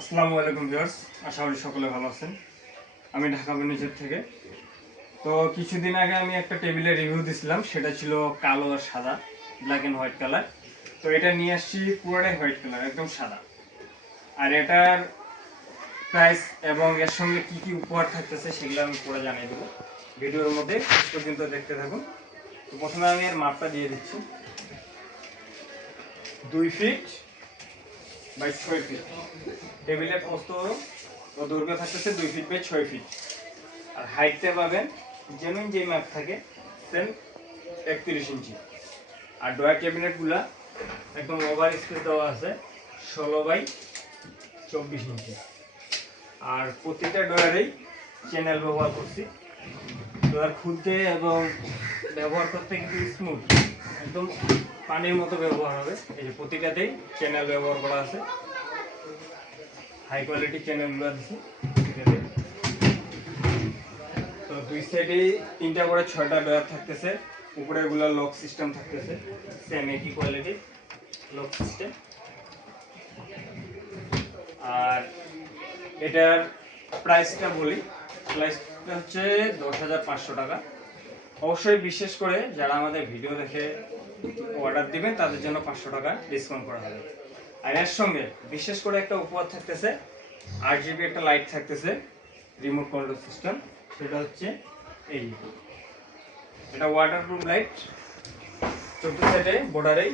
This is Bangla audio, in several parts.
আসসালামু আলাইকুম ভিউয়ার্স, আশা করি সকলে ভালো আছেন। আমি ঢাকা ফার্নিচার থেকে। তো কিছুদিন আগে আমি একটা টেবিলের রিভিউ দিছিলাম, সেটা ছিল কালো আর সাদা, ব্ল্যাক অ্যান্ড হোয়াইট কালার। তো এটা নিয়ে আসছি পুরোটাই হোয়াইট কালার, একদম সাদা। আর এটার প্রাইস এবং এর সঙ্গে কি কি উপহার থাকতেছে সেগুলো আমি পরে জানিয়ে দেবো ভিডিওর মধ্যে, শেষ পর্যন্ত দেখতে থাকুন। তো প্রথমে আমি এর মাপটা দিয়ে দিচ্ছি। 2 ফিট বাই 6 ফিট টেবিলের প্রস্থ ও দৈর্ঘ্য থাকতেছে 2 ফিট বাই 6 ফিট। আর হাইটটা পাবেন যেমন যে মাপ থাকে সেম 31 ইঞ্চি। আর ডয়ার ক্যাবিনেটগুলা একদম ওভার স্পেস দেওয়া আছে 16 বাই 24 ইঞ্চি। আর প্রতিটা ডয়ারেই চ্যানেল ব্যবহার করছি। ডয়ার খুলতে এবং ব্যবহার করতে কিন্তু স্মুথ, একদম পানির মতো ব্যবহার হবে। এই যে প্রতিটাতেই চ্যানেল ব্যবহার করা আছে, হাই কোয়ালিটি চ্যানেলগুলো দিচ্ছি। তো দুই সাইডে 3টা করে 6টা ডয়ার থাকতেছে, উপরে গুলো লক সিস্টেম থাকতেছে, সেম একই কোয়ালিটি লক সিস্টেম। আর এটার প্রাইসটা বলি, প্রাইসটা হচ্ছে 10,500 টাকা। অবশ্যই বিশেষ করে যারা আমাদের ভিডিও দেখে অর্ডার দিবেন তাদের জন্য 500 টাকা ডিসকাউন্ট করা হবে। আর এর সঙ্গে বিশেষ করে একটা উপহার থাকতেছে, RGB একটা লাইট থাকতেছে, রিমোট কন্ট্রোল সিস্টেম। সেটা হচ্ছে এই, এটা ওয়াটারপ্রুফ লাইট। 14 সাইডে বর্ডারেই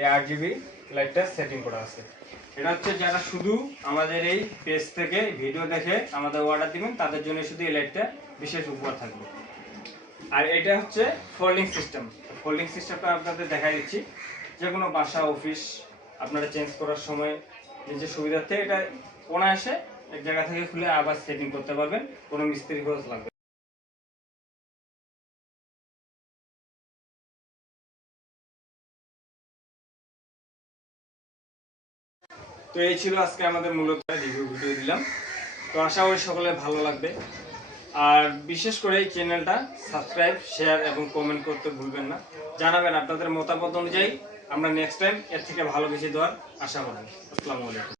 এই RGB লাইটটা সেটিং করা আছে। এটা হচ্ছে যারা শুধু আমাদের এই পেজ থেকে ভিডিও দেখে আমাদের অর্ডার দিবেন তাদের জন্য শুধু এই লাইটটা বিশেষ উপহার থাকবে। আর এটা হচ্ছে ফোল্ডিং সিস্টেম। ফোল্ডিং সিস্টেমটা আপনাদের দেখাই দিচ্ছি। যে কোনো বাসা অফিস আপনারা চেঞ্জ করার সময় নিজের সুবিধার্থে এটা অনায়াসে এক জায়গা থেকে খুলে আবার সেটিং করতে পারবেন, কোনো মিস্ত্রি খরচ লাগবে। তো এই ছিল আজকে আমাদের মূলত রিভিউ ভিডিও দিলাম। তো আশা করি সকলে ভালো লাগবে। আর বিশেষ করে এই চ্যানেলটা সাবস্ক্রাইব, শেয়ার এবং কমেন্ট করতে ভুলবেন না। জানাবেন আপনাদের মতামত অনুযায়ী আমরা নেক্সট টাইম এর থেকে ভালো কিছু দেওয়ার আশা করব। আসসালামু আলাইকুম।